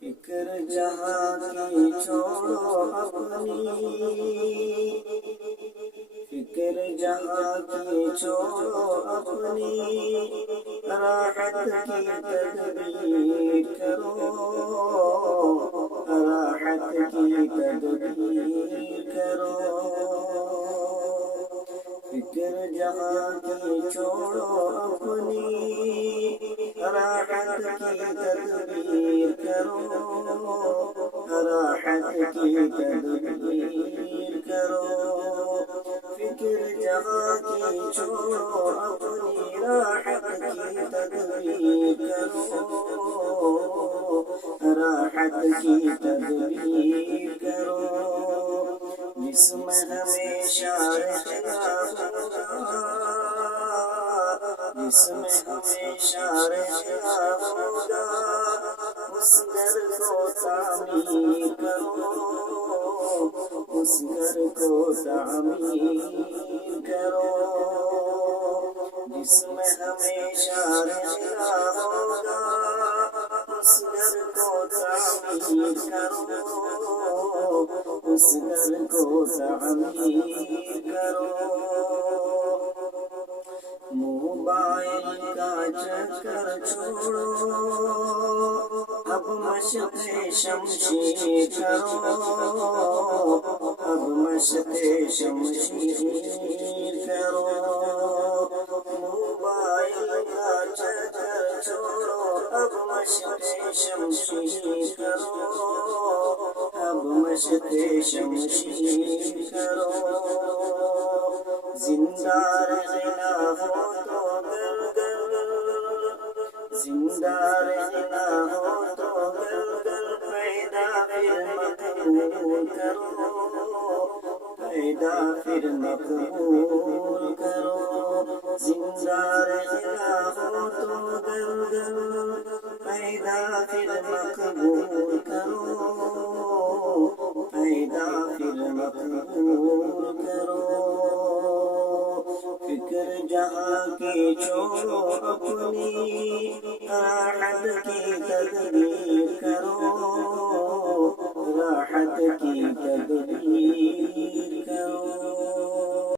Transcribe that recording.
فکر جہاں کی چھوڑو اپنی، فکر جہاں کی چھوڑو اپنی، راحت کی تدبیر کرو، راحت کی تدبیر کرو۔ فکر جہاں کی چھوڑو اپنی، راحت کی تدبیر کرو، راحت کی تدبیر کرو۔ فکر جہاں کی چھوڑو اپنی، راحت کی تدبیر کرو، راحت کی تدبیر کرو۔ جسم ہمیشہ رہنا ہوگا، جسم ہمیشہ رہنا ہوگا، اس گھر کو تعمیر کرو، اس گھر کو تعمیر کرو۔ جسم ہمیشہ رہنا ہوگا، اس گھر کو تعمیر کرو، اس گھر کو تعمیر کرو۔ موبائل کا چکر چھوڑو، اب مشق شمشیر کرو، اب مشق شمشیر کرو۔ موبائل کا چکر چھوڑو، اب مشق شمشیر کرو، اب مشق شمشیر کرو۔ زندہ رہنا ہو تو گر گر، زندہ رہنا ہو تو گر گر، پیدا پھر مقبول کرو، پیدا پھر مقبول کرو۔ زندہ رہنا ہو تو گر گر، پیدا پھر مقبول کرو، پیدا پھر مقبول کرو۔ فکر جہاں کی چھوڑو اپنی، راحت کی تدبیر کرو، راحت کی تدبیر کرو۔